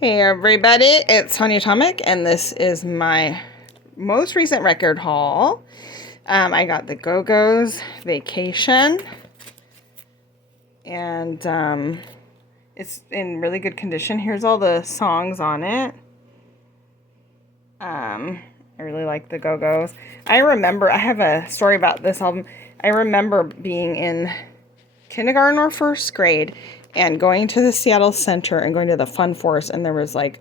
Hey everybody, it's Tanya Atomic, and this is my most recent record haul. I got the Go-Go's Vacation, and it's in really good condition. Here's all the songs on it. I really like the Go-Go's. I have a story about this album. I remember being in kindergarten or first grade and going to the Seattle Center and going to the Fun Force, and there was like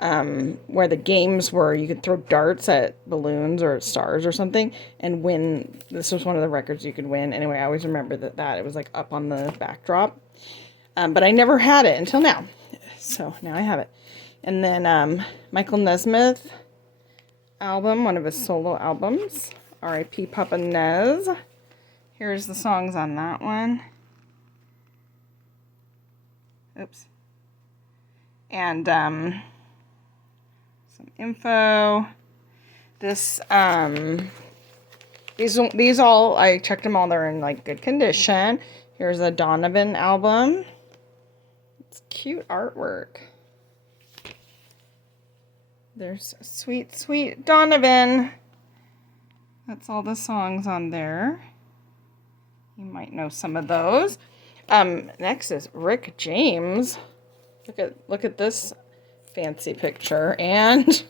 where the games were, you could throw darts at balloons or stars or something and win. This was one of the records you could win. Anyway, I always remember that it was like up on the backdrop. But I never had it until now. So now I have it. And then Michael Nesmith album, one of his solo albums, R.I.P. Papa Nez. Here's the songs on that one. Oops. And some info. This these all, I checked them all, they're in like good condition. Here's a Donovan album. It's cute artwork. There's sweet Donovan. That's all the songs on there. You might know some of those. Next is Rick James. Look at this fancy picture and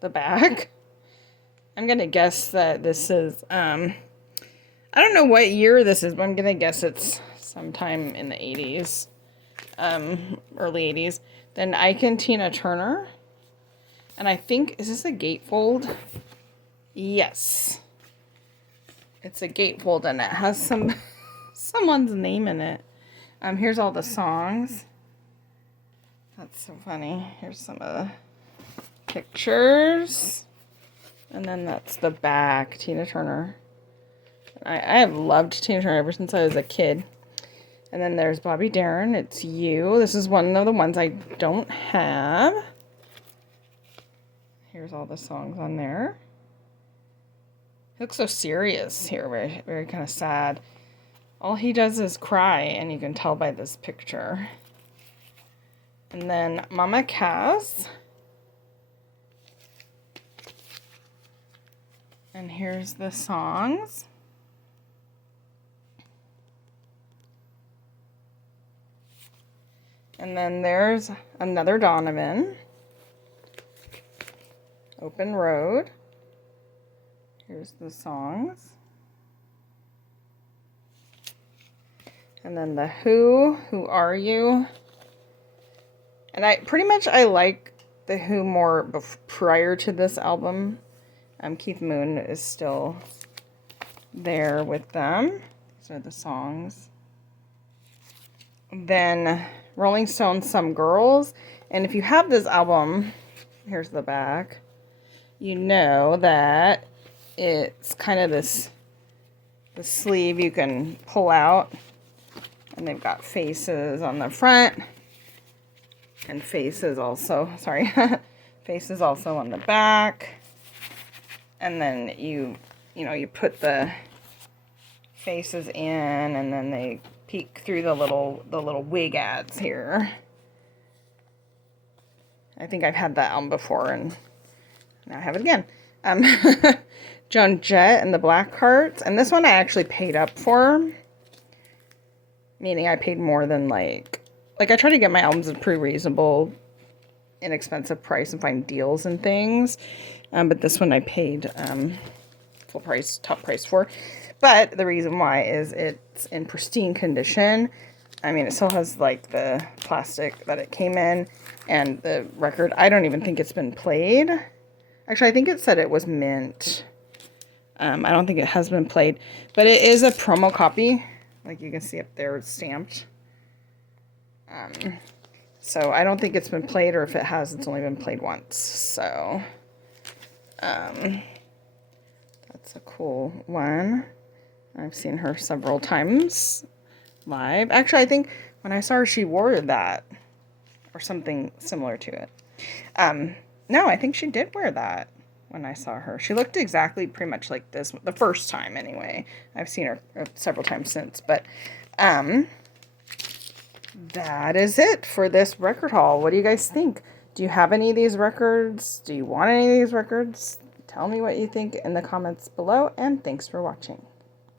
the back. I'm gonna guess that this is I don't know what year this is, but I'm gonna guess it's sometime in the 80s, early 80s. Then Ike and Tina Turner. And I think, is this a gatefold? Yes. It's a gatefold and it has someone's name in it. Here's all the songs. That's so funny. Here's some of the pictures. And then that's the back, Tina Turner. I have loved Tina Turner ever since I was a kid. And then there's Bobby Darin, It's You. This is one of the ones I don't have. Here's all the songs on there. He looks so serious here, very, very kind of sad. All he does is cry, and you can tell by this picture. And then Mama Cass. And here's the songs. And then there's another Donovan. Open Road. Here's the songs. And then the Who Are You? And I like the Who more prior to this album. Keith Moon is still there with them. These are the songs. Then Rolling Stones, Some Girls. And if you have this album, here's the back, you know that it's kind of the sleeve you can pull out. And they've got faces on the front. And faces also on the back. And then you put the faces in, and then they peek through the little wig ads here. I think I've had that album before, and now I have it again. Joan Jett and the Black Hearts, and this one I actually paid up for, meaning I paid more than like I try to get my albums at a pretty reasonable, inexpensive price and find deals and things. But this one I paid full price, top price for. But the reason why is it's in pristine condition. I mean, it still has like the plastic that it came in, and the record, I don't even think it's been played. Actually, I think it said it was mint. I don't think it has been played, but it is a promo copy. Like you can see up there, it's stamped. So I don't think it's been played, or if it has, it's only been played once. So, that's a cool one. I've seen her several times live. Actually, I think when I saw her, she wore that, or something similar to it. No, I think she did wear that when I saw her. She looked exactly pretty much like this the first time anyway. I've seen her several times since, but that is it for this record haul. What do you guys think? Do you have any of these records? Do you want any of these records? Tell me what you think in the comments below, and thanks for watching.